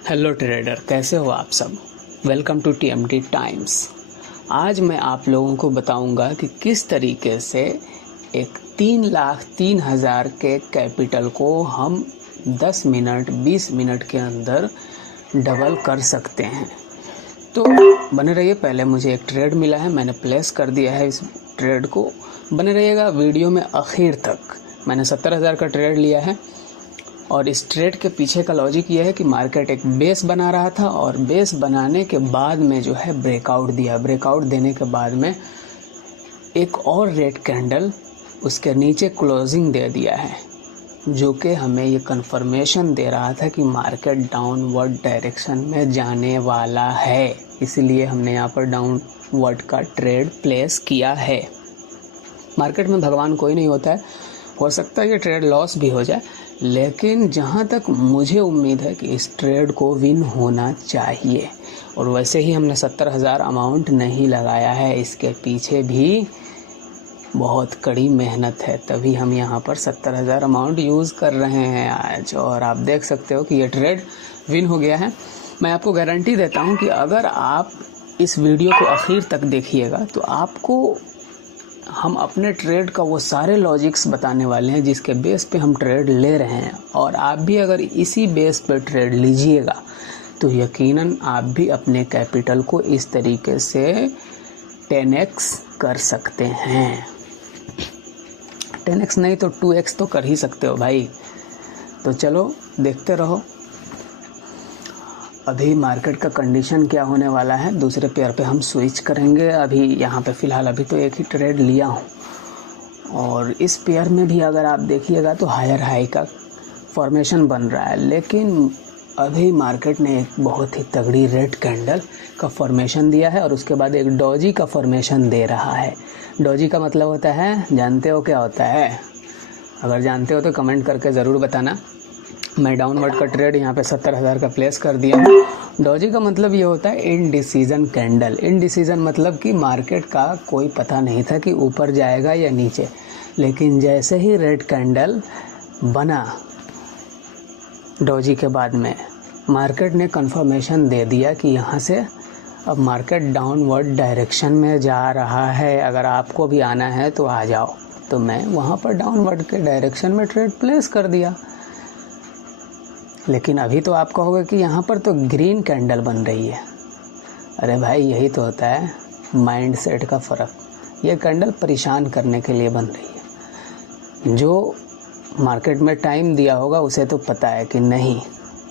Hello trader, कैसे हो आप सब। Welcome to TMT Times. आज मैं आप लोगों को बताऊंगा कि किस तरीके से एक 3,03,000 के कैपिटल को हम 10 मिनट 20 मिनट के अंदर डबल कर सकते हैं। तो बने रहिए। पहले मुझे एक ट्रेड मिला है, मैंने प्लेस कर दिया है इस ट्रेड को। बने रहिएगा वीडियो में आखिर तक। मैंने 70,000 का ट्रेड लिया है और इस ट्रेड के पीछे का लॉजिक ये है कि मार्केट एक बेस बना रहा था और बेस बनाने के बाद में जो है ब्रेकआउट दिया। ब्रेकआउट देने के बाद में एक और रेड कैंडल उसके नीचे क्लोजिंग दे दिया है, जो कि हमें ये कंफर्मेशन दे रहा था कि मार्केट डाउनवर्ड डायरेक्शन में जाने वाला है। इसलिए हमने यहाँ पर डाउनवर्ड का ट्रेड प्लेस किया है। मार्केट में भगवान कोई नहीं होता है, हो सकता है ये ट्रेड लॉस भी हो जाए, लेकिन जहाँ तक मुझे उम्मीद है कि इस ट्रेड को विन होना चाहिए। और वैसे ही हमने 70,000 अमाउंट नहीं लगाया है, इसके पीछे भी बहुत कड़ी मेहनत है, तभी हम यहाँ पर 70,000 अमाउंट यूज़ कर रहे हैं आज। और आप देख सकते हो कि ये ट्रेड विन हो गया है। मैं आपको गारंटी देता हूँ कि अगर आप इस वीडियो को आखिर तक देखिएगा तो आपको हम अपने ट्रेड का वो सारे लॉजिक्स बताने वाले हैं जिसके बेस पे हम ट्रेड ले रहे हैं। और आप भी अगर इसी बेस पे ट्रेड लीजिएगा तो यकीनन आप भी अपने कैपिटल को इस तरीके से 10x कर सकते हैं। 10x नहीं तो 2x तो कर ही सकते हो भाई। तो चलो देखते रहो अभी मार्केट का कंडीशन क्या होने वाला है। दूसरे पेयर पे हम स्विच करेंगे। अभी यहाँ पे फ़िलहाल अभी तो एक ही ट्रेड लिया हूँ और इस पेयर में भी अगर आप देखिएगा तो हायर हाई का फॉर्मेशन बन रहा है, लेकिन अभी मार्केट ने एक बहुत ही तगड़ी रेड कैंडल का फॉर्मेशन दिया है और उसके बाद एक डॉजी का फॉर्मेशन दे रहा है। डॉजी का मतलब होता है, जानते हो क्या होता है? अगर जानते हो तो कमेंट करके ज़रूर बताना। मैं डाउनवर्ड का ट्रेड यहाँ पे 70,000 का प्लेस कर दिया हूँ। डॉजी का मतलब ये होता है इनडिसीजन कैंडल। इनडिसीजन मतलब कि मार्केट का कोई पता नहीं था कि ऊपर जाएगा या नीचे, लेकिन जैसे ही रेड कैंडल बना डॉजी के बाद में मार्केट ने कंफर्मेशन दे दिया कि यहाँ से अब मार्केट डाउनवर्ड डायरेक्शन में जा रहा है। अगर आपको भी आना है तो आ जाओ। तो मैं वहाँ पर डाउनवर्ड के डायरेक्शन में ट्रेड प्लेस कर दिया। लेकिन अभी तो आप कहोगे कि यहाँ पर तो ग्रीन कैंडल बन रही है। अरे भाई, यही तो होता है माइंड सेट का फ़र्क। ये कैंडल परेशान करने के लिए बन रही है। जो मार्केट में टाइम दिया होगा उसे तो पता है कि नहीं,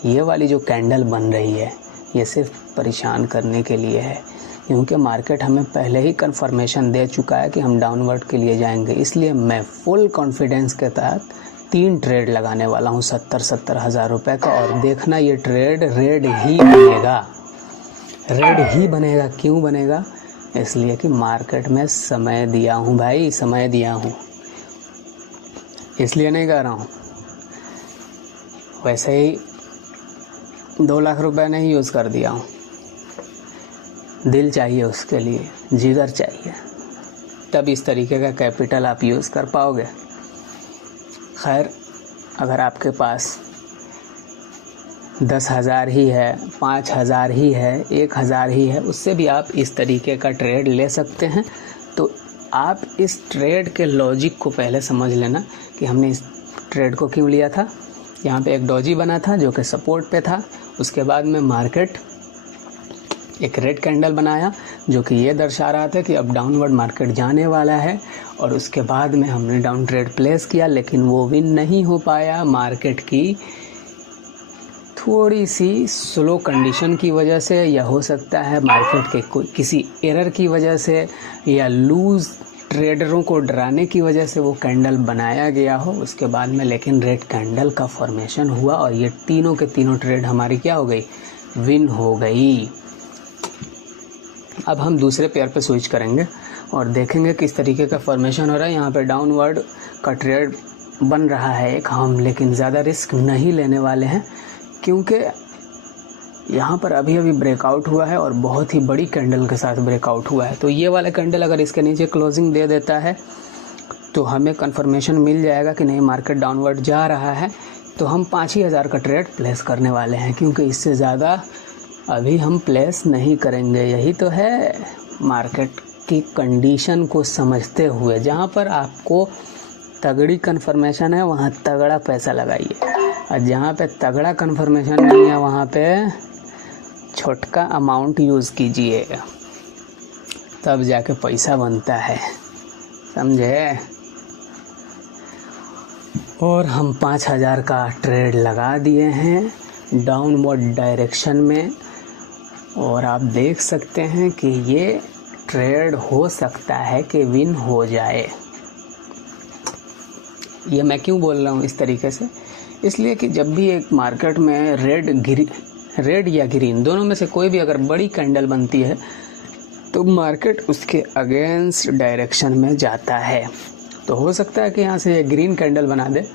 ये वाली जो कैंडल बन रही है ये सिर्फ परेशान करने के लिए है, क्योंकि मार्केट हमें पहले ही कंफर्मेशन दे चुका है कि हम डाउनवर्ड के लिए जाएंगे। इसलिए मैं फुल कॉन्फिडेंस के तहत 3 ट्रेड लगाने वाला हूँ 70 हज़ार रुपये का। और देखना ये ट्रेड रेड ही बनेगा। रेड ही बनेगा। क्यों बनेगा? इसलिए कि मार्केट में समय दिया हूँ भाई, समय दिया हूँ, इसलिए नहीं कर रहा हूँ। वैसे ही 2 लाख रुपए नहीं यूज़ कर दिया हूँ। दिल चाहिए उसके लिए, जिगर चाहिए, तब इस तरीके का कैपिटल आप यूज़ कर पाओगे। खैर, अगर आपके पास 10,000 ही है, 5,000 ही है, 1,000 ही है, उससे भी आप इस तरीके का ट्रेड ले सकते हैं। तो आप इस ट्रेड के लॉजिक को पहले समझ लेना कि हमने इस ट्रेड को क्यों लिया था। यहाँ पे एक डॉजी बना था जो कि सपोर्ट पे था। उसके बाद में मार्केट एक रेड कैंडल बनाया जो कि ये दर्शा रहा था कि अब डाउनवर्ड मार्केट जाने वाला है। और उसके बाद में हमने डाउन ट्रेड प्लेस किया, लेकिन वो विन नहीं हो पाया। मार्केट की थोड़ी सी स्लो कंडीशन की वजह से, या हो सकता है मार्केट के कोई किसी एरर की वजह से, या लूज़ ट्रेडरों को डराने की वजह से वो कैंडल बनाया गया हो। उसके बाद में लेकिन रेड कैंडल का फॉर्मेशन हुआ और ये तीनों के तीनों ट्रेड हमारी क्या हो गई? विन हो गई। अब हम दूसरे पेयर पे स्विच करेंगे और देखेंगे किस तरीके का फॉर्मेशन हो रहा है। यहाँ पे डाउनवर्ड का ट्रेड बन रहा है एक, हम लेकिन ज़्यादा रिस्क नहीं लेने वाले हैं, क्योंकि यहाँ पर अभी अभी ब्रेकआउट हुआ है और बहुत ही बड़ी कैंडल के साथ ब्रेकआउट हुआ है। तो ये वाला कैंडल अगर इसके नीचे क्लोजिंग दे देता है तो हमें कंफर्मेशन मिल जाएगा कि नहीं, मार्केट डाउनवर्ड जा रहा है। तो हम 5,000 का ट्रेड प्लेस करने वाले हैं, क्योंकि इससे ज़्यादा अभी हम प्लेस नहीं करेंगे। यही तो है मार्केट की कंडीशन को समझते हुए, जहाँ पर आपको तगड़ी कन्फर्मेशन है वहाँ तगड़ा पैसा लगाइए, और जहाँ पे तगड़ा कन्फर्मेशन नहीं है वहाँ पे छोटका अमाउंट यूज़ कीजिए, तब जाके पैसा बनता है, समझे। और हम 5,000 का ट्रेड लगा दिए हैं डाउनवर्ड डायरेक्शन में, और आप देख सकते हैं कि ये ट्रेड हो सकता है कि विन हो जाए। ये मैं क्यों बोल रहा हूँ इस तरीके से, इसलिए कि जब भी एक मार्केट में रेड या ग्रीन दोनों में से कोई भी अगर बड़ी कैंडल बनती है तो मार्केट उसके अगेंस्ट डायरेक्शन में जाता है। तो हो सकता है कि यहाँ से ये ग्रीन कैंडल बना दे,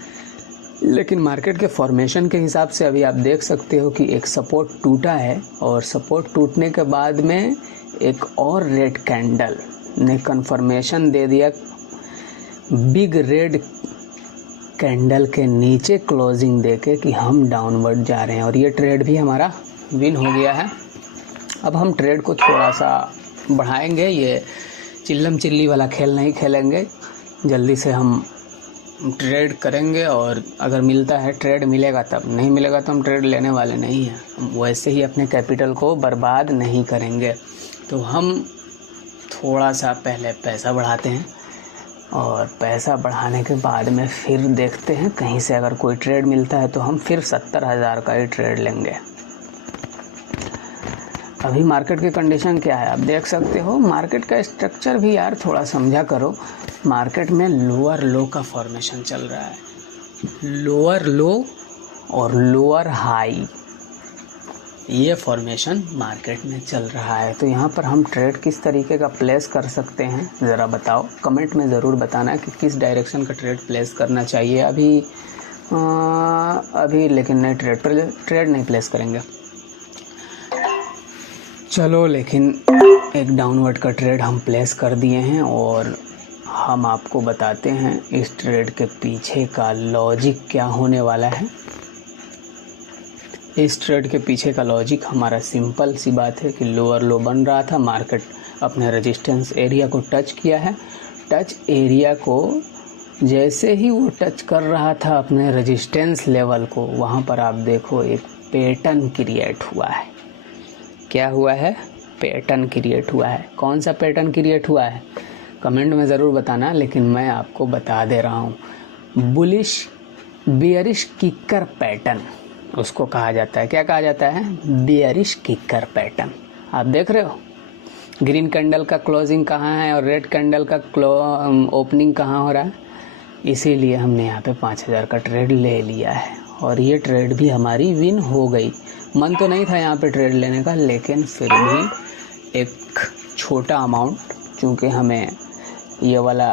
लेकिन मार्केट के फॉर्मेशन के हिसाब से अभी आप देख सकते हो कि एक सपोर्ट टूटा है, और सपोर्ट टूटने के बाद में एक और रेड कैंडल ने कंफर्मेशन दे दिया बिग रेड कैंडल के नीचे क्लोजिंग देके कि हम डाउनवर्ड जा रहे हैं, और ये ट्रेड भी हमारा विन हो गया है। अब हम ट्रेड को थोड़ा सा बढ़ाएंगे, ये चिल्लम चिल्ली वाला खेल नहीं खेलेंगे, जल्दी से हम ट्रेड करेंगे, और अगर मिलता है ट्रेड मिलेगा तब, नहीं मिलेगा तो हम ट्रेड लेने वाले नहीं हैं। हम वैसे ही अपने कैपिटल को बर्बाद नहीं करेंगे। तो हम थोड़ा सा पहले पैसा बढ़ाते हैं, और पैसा बढ़ाने के बाद में फिर देखते हैं कहीं से अगर कोई ट्रेड मिलता है तो हम फिर 70,000 का ही ट्रेड लेंगे। अभी मार्केट की कंडीशन क्या है आप देख सकते हो। मार्केट का स्ट्रक्चर भी यार थोड़ा समझा करो। मार्केट में लोअर लो का फॉर्मेशन चल रहा है, लोअर लो और लोअर हाई, ये फॉर्मेशन मार्केट में चल रहा है। तो यहाँ पर हम ट्रेड किस तरीके का प्लेस कर सकते हैं ज़रा बताओ, कमेंट में ज़रूर बताना कि किस डायरेक्शन का ट्रेड प्लेस करना चाहिए। अभी लेकिन नहीं, ट्रेड नहीं प्लेस करेंगे, चलो। लेकिन एक डाउनवर्ड का ट्रेड हम प्लेस कर दिए हैं, और हम आपको बताते हैं इस ट्रेड के पीछे का लॉजिक क्या होने वाला है। इस ट्रेड के पीछे का लॉजिक हमारा सिंपल सी बात है कि लोअर लो बन रहा था, मार्केट अपने रेजिस्टेंस एरिया को टच किया है। टच एरिया को जैसे ही वो टच कर रहा था अपने रेजिस्टेंस लेवल को, वहाँ पर आप देखो एक पैटर्न क्रिएट हुआ है। क्या हुआ है? पैटर्न क्रिएट हुआ है। कौन सा पैटर्न क्रिएट हुआ है कमेंट में ज़रूर बताना, लेकिन मैं आपको बता दे रहा हूँ। बुलिश बियरिश किकर पैटर्न उसको कहा जाता है। क्या कहा जाता है? Bearish kicker pattern. आप देख रहे हो ग्रीन कैंडल का क्लोजिंग कहाँ है और रेड कैंडल का ओपनिंग कहाँ हो रहा है। इसीलिए हमने यहाँ पे 5,000 का ट्रेड ले लिया है, और ये ट्रेड भी हमारी विन हो गई। मन तो नहीं था यहाँ पे ट्रेड लेने का, लेकिन फिर भी एक छोटा अमाउंट, चूँकि हमें ये वाला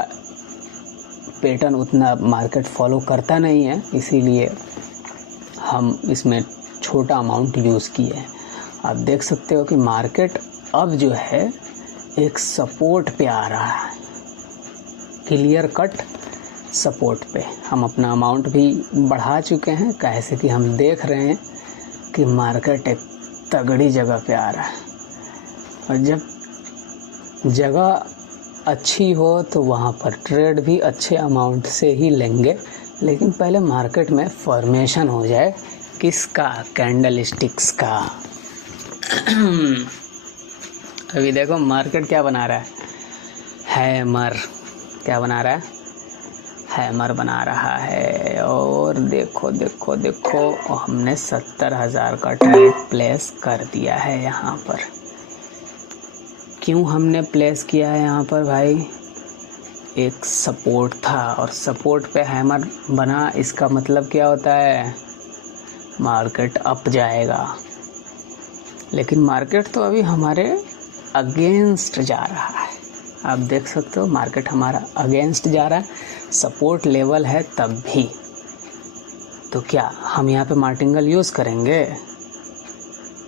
पैटर्न उतना मार्केट फॉलो करता नहीं है, इसीलिए हम इसमें छोटा अमाउंट यूज़ किए हैं। आप देख सकते हो कि मार्केट अब जो है एक सपोर्ट पे आ रहा है, क्लियर कट सपोर्ट पे। हम अपना अमाउंट भी बढ़ा चुके हैं, कैसे कि हम देख रहे हैं कि मार्केट एक तगड़ी जगह पे आ रहा है, और जब जगह अच्छी हो तो वहाँ पर ट्रेड भी अच्छे अमाउंट से ही लेंगे। लेकिन पहले मार्केट में फॉर्मेशन हो जाए, किसका? कैंडल स्टिक्स का। अभी देखो मार्केट क्या बना रहा है, हैमर। क्या बना रहा है? हैमर बना रहा है। और देखो देखो देखो, हमने 70,000 का ट्रेड प्लेस कर दिया है यहाँ पर। क्यों हमने प्लेस किया है यहाँ पर भाई? एक सपोर्ट था, और सपोर्ट पे हैमर बना, इसका मतलब क्या होता है? मार्केट अप जाएगा। लेकिन मार्केट तो अभी हमारे अगेंस्ट जा रहा है। आप देख सकते हो मार्केट हमारा अगेंस्ट जा रहा है, सपोर्ट लेवल है तब भी। तो क्या हम यहाँ पे मार्टिंगल यूज़ करेंगे?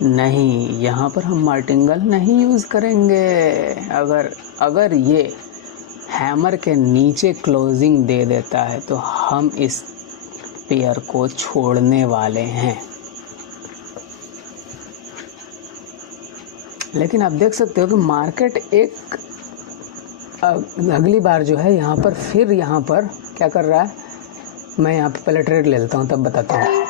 नहीं, यहाँ पर हम मार्टिंगल नहीं यूज़ करेंगे। अगर ये हैमर के नीचे क्लोजिंग दे देता है तो हम इस पेयर को छोड़ने वाले हैं। लेकिन आप देख सकते हो कि मार्केट एक अगली बार जो है यहाँ पर फिर यहाँ पर क्या कर रहा है। मैं यहाँ पे पहले ट्रेड ले लेता हूँ तब बताता हूँ।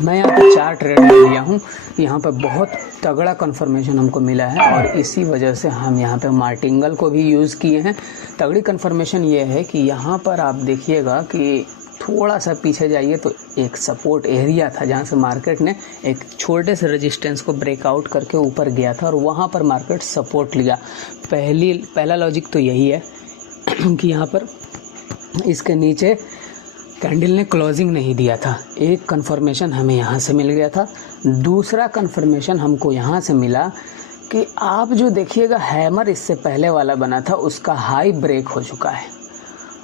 मैं यहाँ पे 4 ट्रेड ले लिया हूँ। यहाँ पे बहुत तगड़ा कंफर्मेशन हमको मिला है और इसी वजह से हम यहाँ पे मार्टिंगल को भी यूज़ किए हैं। तगड़ी कंफर्मेशन ये है कि यहाँ पर आप देखिएगा कि थोड़ा सा पीछे जाइए तो एक सपोर्ट एरिया था जहाँ से मार्केट ने एक छोटे से रेजिस्टेंस को ब्रेकआउट करके ऊपर गया था और वहाँ पर मार्केट सपोर्ट लिया। पहला लॉजिक तो यही है कि यहाँ पर इसके नीचे कैंडल ने क्लोजिंग नहीं दिया था। एक कंफर्मेशन हमें यहाँ से मिल गया था। दूसरा कंफर्मेशन हमको यहाँ से मिला कि आप जो देखिएगा हैमर इससे पहले वाला बना था उसका हाई ब्रेक हो चुका है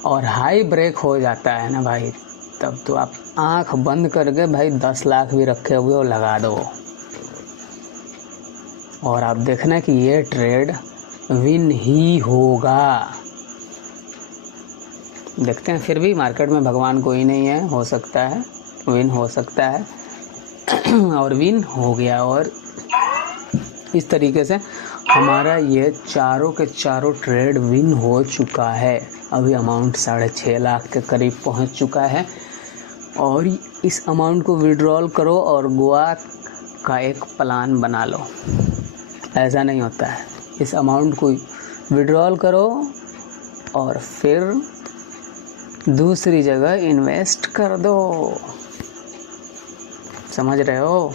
और हाई ब्रेक हो जाता है ना भाई, तब तो आप आंख बंद करके भाई 10 लाख भी रखे हुए हो लगा दो और आप देखना कि ये ट्रेड विन ही होगा। देखते हैं, फिर भी मार्केट में भगवान कोई नहीं है, हो सकता है विन हो सकता है और विन हो गया। और इस तरीके से हमारा ये चारों के चारों ट्रेड विन हो चुका है। अभी अमाउंट 6.5 लाख के करीब पहुंच चुका है और इस अमाउंट को विड्रॉल करो और गोवा का एक प्लान बना लो। ऐसा नहीं होता है, इस अमाउंट को विड्रॉल करो और फिर दूसरी जगह इन्वेस्ट कर दो। समझ रहे हो?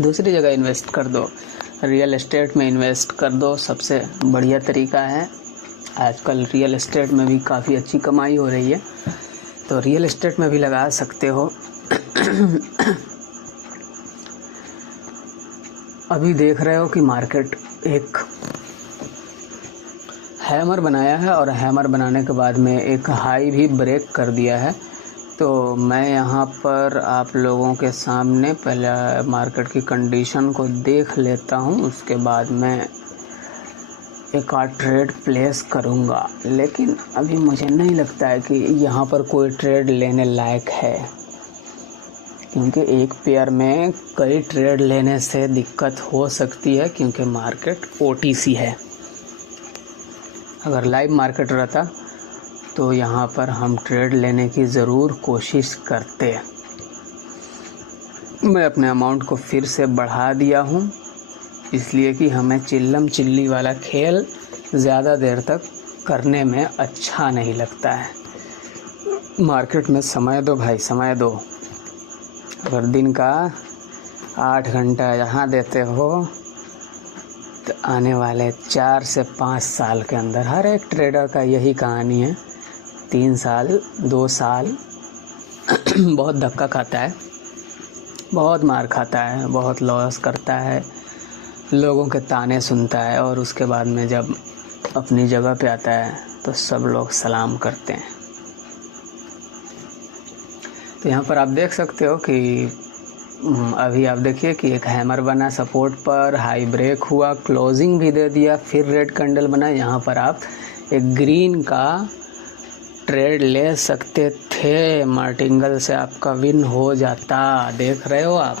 दूसरी जगह इन्वेस्ट कर दो, रियल एस्टेट में इन्वेस्ट कर दो, सबसे बढ़िया तरीका है। आजकल रियल एस्टेट में भी काफ़ी अच्छी कमाई हो रही है, तो रियल एस्टेट में भी लगा सकते हो। अभी देख रहे हो कि मार्केट एक हैमर बनाया है और हैमर बनाने के बाद में एक हाई भी ब्रेक कर दिया है। तो मैं यहाँ पर आप लोगों के सामने पहले मार्केट की कंडीशन को देख लेता हूँ, उसके बाद मैं एक आध ट्रेड प्लेस करूँगा। लेकिन अभी मुझे नहीं लगता है कि यहाँ पर कोई ट्रेड लेने लायक है, क्योंकि एक पेयर में कई ट्रेड लेने से दिक्कत हो सकती है, क्योंकि मार्केट OTC है। अगर लाइव मार्केट रहता तो यहाँ पर हम ट्रेड लेने की ज़रूर कोशिश करते। मैं अपने अमाउंट को फिर से बढ़ा दिया हूँ, इसलिए कि हमें चिल्लम चिल्ली वाला खेल ज़्यादा देर तक करने में अच्छा नहीं लगता है। मार्केट में समय दो भाई, समय दो। अगर दिन का 8 घंटा यहाँ देते हो तो आने वाले 4 से 5 साल के अंदर, हर एक ट्रेडर का यही कहानी है, 3 साल 2 साल बहुत धक्का खाता है, बहुत मार खाता है, बहुत लॉस करता है, लोगों के ताने सुनता है और उसके बाद में जब अपनी जगह पे आता है तो सब लोग सलाम करते हैं। तो यहाँ पर आप देख सकते हो कि अभी आप देखिए कि एक हैमर बना सपोर्ट पर, हाई ब्रेक हुआ, क्लोजिंग भी दे दिया, फिर रेड कैंडल बना। यहाँ पर आप एक ग्रीन का ट्रेड ले सकते थे, मार्टिंगल से आपका विन हो जाता, देख रहे हो आप।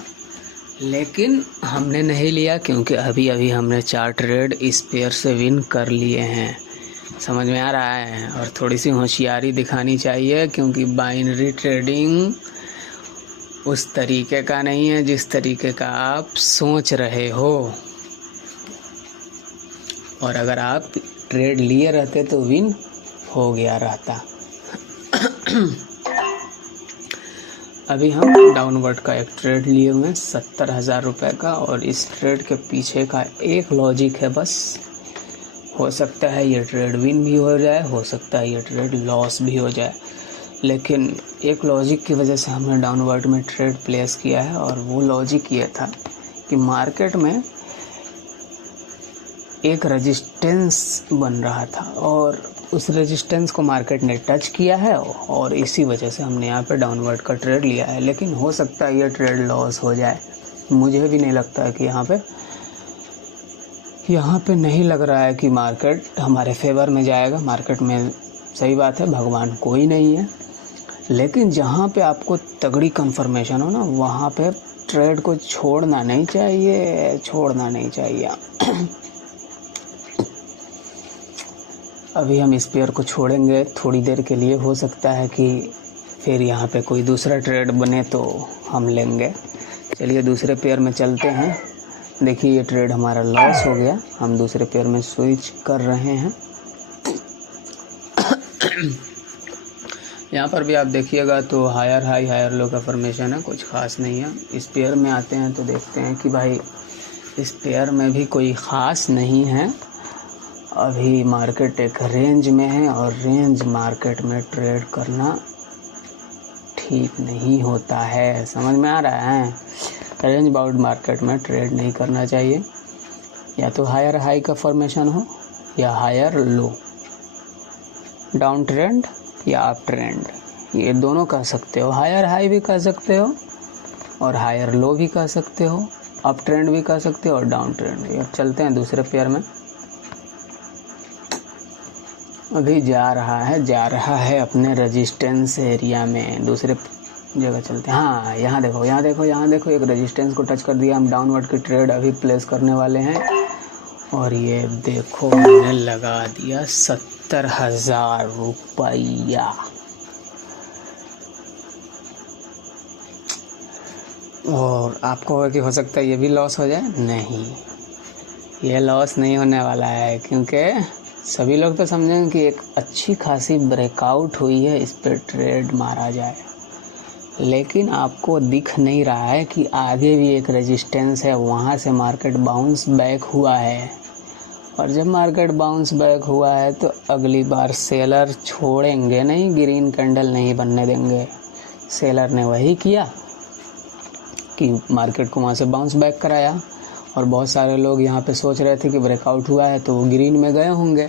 लेकिन हमने नहीं लिया, क्योंकि अभी अभी हमने 4 ट्रेड इस पेयर से विन कर लिए हैं। समझ में आ रहा है? और थोड़ी सी होशियारी दिखानी चाहिए, क्योंकि बाइनरी ट्रेडिंग उस तरीके का नहीं है जिस तरीके का आप सोच रहे हो। और अगर आप ट्रेड लिए रहते तो विन हो गया रहता। अभी हम डाउनवर्ड का एक ट्रेड लिए हुए हैं 70,000 रुपये का, और इस ट्रेड के पीछे का एक लॉजिक है बस। हो सकता है ये ट्रेड विन भी हो जाए, हो सकता है ये ट्रेड लॉस भी हो जाए, लेकिन एक लॉजिक की वजह से हमने डाउनवर्ड में ट्रेड प्लेस किया है। और वो लॉजिक ये था कि मार्केट में एक रेजिस्टेंस बन रहा था और उस रेजिस्टेंस को मार्केट ने टच किया है, और इसी वजह से हमने यहाँ पे डाउनवर्ड का ट्रेड लिया है। लेकिन हो सकता है ये ट्रेड लॉस हो जाए, मुझे भी नहीं लगता है कि यहाँ पे नहीं लग रहा है कि मार्केट हमारे फेवर में जाएगा। मार्केट में सही बात है, भगवान कोई नहीं है, लेकिन जहाँ पे आपको तगड़ी कंफर्मेशन हो ना, वहाँ पे ट्रेड को छोड़ना नहीं चाहिए, छोड़ना नहीं चाहिए। अभी हम इस पेयर को छोड़ेंगे थोड़ी देर के लिए, हो सकता है कि फिर यहाँ पे कोई दूसरा ट्रेड बने तो हम लेंगे। चलिए दूसरे पेयर में चलते हैं। देखिए ये ट्रेड हमारा लॉस हो गया, हम दूसरे पेयर में स्विच कर रहे हैं। यहाँ पर भी आप देखिएगा तो हायर हाई हायर लो का फॉर्मेशन है, कुछ ख़ास नहीं है। इस पेयर में आते हैं तो देखते हैं कि भाई इस पेयर में भी कोई ख़ास नहीं है। अभी मार्केट एक रेंज में है और रेंज मार्केट में ट्रेड करना ठीक नहीं होता है, समझ में आ रहा है। रेंज बाउंड मार्केट में ट्रेड नहीं करना चाहिए, या तो हायर हाई का फॉर्मेशन हो या हायर लो, डाउन ट्रेंड या अप ट्रेंड, ये दोनों कह सकते हो। हायर हाई भी कह सकते हो और हायर लो भी कह सकते हो, अप ट्रेंड भी कह सकते हो और डाउन ट्रेंड भी। अब चलते हैं दूसरे पेयर में। अभी जा रहा है अपने रेजिस्टेंस एरिया में, दूसरे जगह चलते हैं। हाँ यहाँ देखो एक रेजिस्टेंस को टच कर दिया, हम डाउनवर्ड की ट्रेड अभी प्लेस करने वाले हैं और ये देखो हमने लगा दिया 70,000 रुपया। और आपको कि हो सकता है ये भी लॉस हो जाए, नहीं, ये लॉस नहीं होने वाला है, क्योंकि सभी लोग तो समझेंगे कि एक अच्छी खासी ब्रेकआउट हुई है, इस पर ट्रेड मारा जाए, लेकिन आपको दिख नहीं रहा है कि आगे भी एक रेजिस्टेंस है, वहाँ से मार्केट बाउंस बैक हुआ है। और जब मार्केट बाउंस बैक हुआ है तो अगली बार सेलर छोड़ेंगे नहीं, ग्रीन कैंडल नहीं बनने देंगे। सेलर ने वही किया कि मार्केट को वहाँ से बाउंस बैक कराया, और बहुत सारे लोग यहाँ पे सोच रहे थे कि ब्रेकआउट हुआ है तो वो ग्रीन में गए होंगे,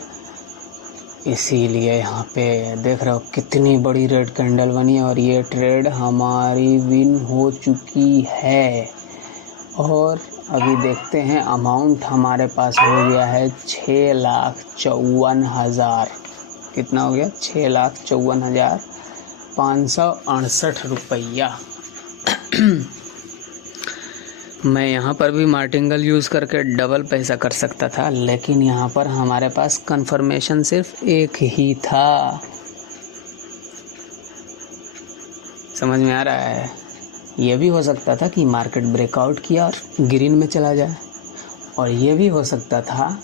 इसीलिए यहाँ पे देख रहे हो कितनी बड़ी रेड कैंडल बनी है और ये ट्रेड हमारी विन हो चुकी है। और अभी देखते हैं अमाउंट हमारे पास हो गया है 6,54,000। कितना हो गया? 6,54,568 रुपया। मैं यहाँ पर भी मार्टिंगल यूज़ करके डबल पैसा कर सकता था, लेकिन यहाँ पर हमारे पास कंफर्मेशन सिर्फ एक ही था। समझ में आ रहा है? ये भी हो सकता था कि मार्केट ब्रेकआउट किया और ग्रीन में चला जाए, और ये भी हो सकता था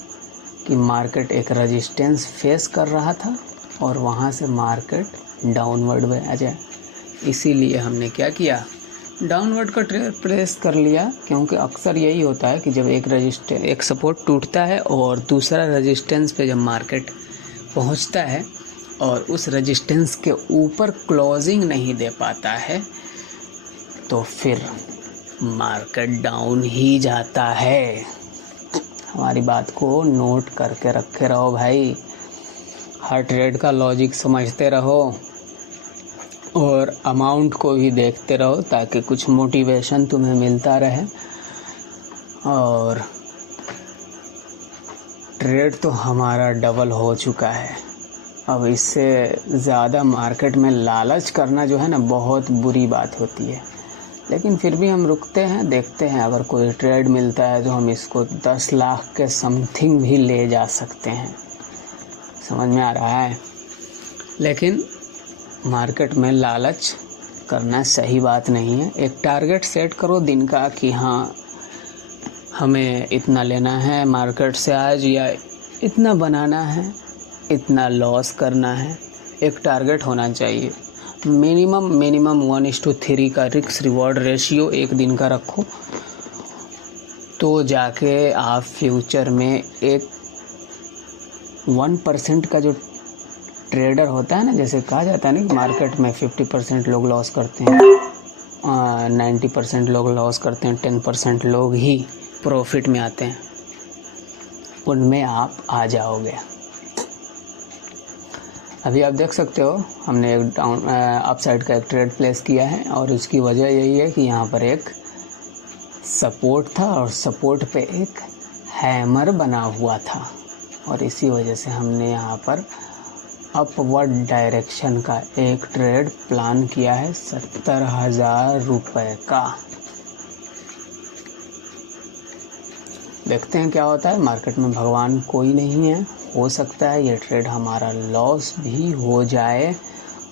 कि मार्केट एक रेजिस्टेंस फेस कर रहा था और वहाँ से मार्केट डाउनवर्ड में आ जाए। इसीलिए हमने क्या किया, डाउनवर्ड का ट्रेड प्लेस कर लिया, क्योंकि अक्सर यही होता है कि जब एक सपोर्ट टूटता है और दूसरा रेजिस्टेंस पे जब मार्केट पहुंचता है और उस रेजिस्टेंस के ऊपर क्लोजिंग नहीं दे पाता है तो फिर मार्केट डाउन ही जाता है। हमारी बात को नोट करके रखे रहो भाई, हर ट्रेड का लॉजिक समझते रहो और अमाउंट को भी देखते रहो ताकि कुछ मोटिवेशन तुम्हें मिलता रहे। और ट्रेड तो हमारा डबल हो चुका है, अब इससे ज़्यादा मार्केट में लालच करना जो है ना बहुत बुरी बात होती है। लेकिन फिर भी हम रुकते हैं, देखते हैं, अगर कोई ट्रेड मिलता है तो हम इसको 10 लाख के समथिंग भी ले जा सकते हैं। समझ में आ रहा है? लेकिन मार्केट में लालच करना सही बात नहीं है। एक टारगेट सेट करो दिन का कि हाँ हमें इतना लेना है मार्केट से आज, या इतना बनाना है, इतना लॉस करना है। एक टारगेट होना चाहिए। मिनिमम 1:3 का रिस्क रिवॉर्ड रेशियो एक दिन का रखो, तो जाके आप फ्यूचर में एक 1% का जो ट्रेडर होता है ना, जैसे कहा जाता है ना कि मार्केट में 50% लोग लॉस करते हैं, 90% लोग लॉस करते हैं, 10% लोग ही प्रॉफिट में आते हैं, उनमें आप आ जाओगे। अभी आप देख सकते हो हमने एक डाउन अप साइड का एक ट्रेड प्लेस किया है, और उसकी वजह यही है कि यहाँ पर एक सपोर्ट था और सपोर्ट पे एक हैमर बना हुआ था, और इसी वजह से हमने यहाँ पर अपवर्ड डायरेक्शन का एक ट्रेड प्लान किया है 70,000 रुपये का। देखते हैं क्या होता है। मार्केट में भगवान कोई नहीं है, हो सकता है ये ट्रेड हमारा लॉस भी हो जाए।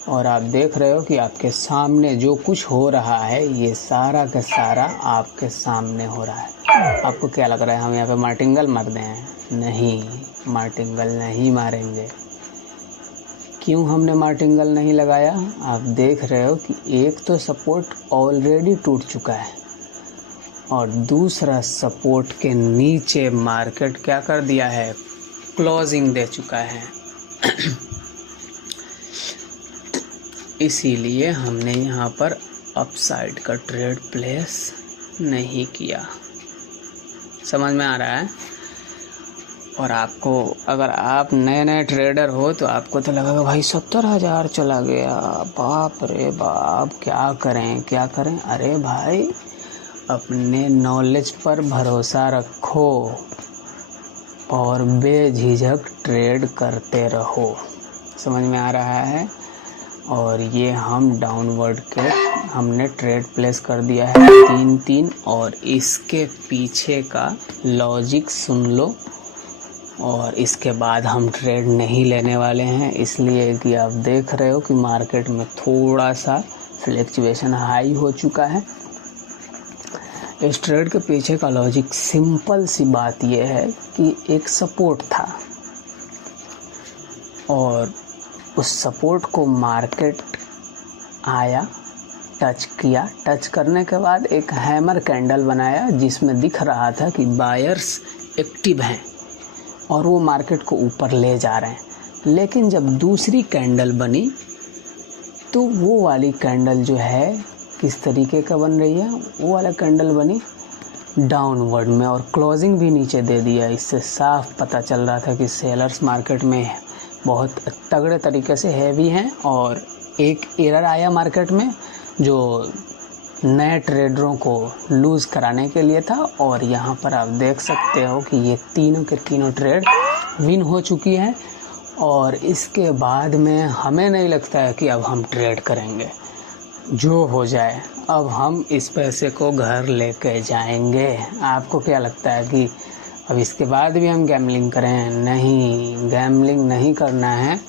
और आप देख रहे हो कि आपके सामने जो कुछ हो रहा है ये सारा का सारा आपके सामने हो रहा है। आपको क्या लग रहा है हम यहाँ पे मार्टिंगल मार दें? नहीं, मार्टिंगल नहीं मारेंगे। क्यों हमने मार्टिंगल नहीं लगाया? आप देख रहे हो कि एक तो सपोर्ट ऑलरेडी टूट चुका है और दूसरा सपोर्ट के नीचे मार्केट क्या कर दिया है? क्लोजिंग दे चुका है। इसीलिए हमने यहाँ पर अपसाइड का ट्रेड प्लेस नहीं किया। समझ में आ रहा है? और आपको, अगर आप नए ट्रेडर हो तो आपको तो लगेगा भाई 70,000 चला गया, बाप रे बाप, क्या करें। अरे भाई, अपने नॉलेज पर भरोसा रखो और बेझिझक ट्रेड करते रहो। समझ में आ रहा है? और ये हम डाउनवर्ड के हमने ट्रेड प्लेस कर दिया है 3-3 और इसके पीछे का लॉजिक सुन लो। और इसके बाद हम ट्रेड नहीं लेने वाले हैं, इसलिए कि आप देख रहे हो कि मार्केट में थोड़ा सा फ्लक्चुएशन हाई हो चुका है। इस ट्रेड के पीछे का लॉजिक सिंपल सी बात यह है कि एक सपोर्ट था और उस सपोर्ट को मार्केट आया, टच किया। टच करने के बाद एक हैमर कैंडल बनाया जिसमें दिख रहा था कि बायर्स एक्टिव हैं और वो मार्केट को ऊपर ले जा रहे हैं। लेकिन जब दूसरी कैंडल बनी तो वो वाली कैंडल जो है किस तरीके का बन रही है? वो वाला कैंडल बनी डाउनवर्ड में और क्लोजिंग भी नीचे दे दिया। इससे साफ पता चल रहा था कि सेलर्स मार्केट में बहुत तगड़े तरीके से हैवी हैं। और एक एरर आया मार्केट में जो नए ट्रेडरों को लूज़ कराने के लिए था। और यहाँ पर आप देख सकते हो कि ये तीनों के तीनों ट्रेड विन हो चुकी हैं। और इसके बाद में हमें नहीं लगता है कि अब हम ट्रेड करेंगे। जो हो जाए, अब हम इस पैसे को घर लेके जाएंगे। आपको क्या लगता है कि अब इसके बाद भी हम गैम्बलिंग करें? नहीं, गैम्बलिंग नहीं करना है।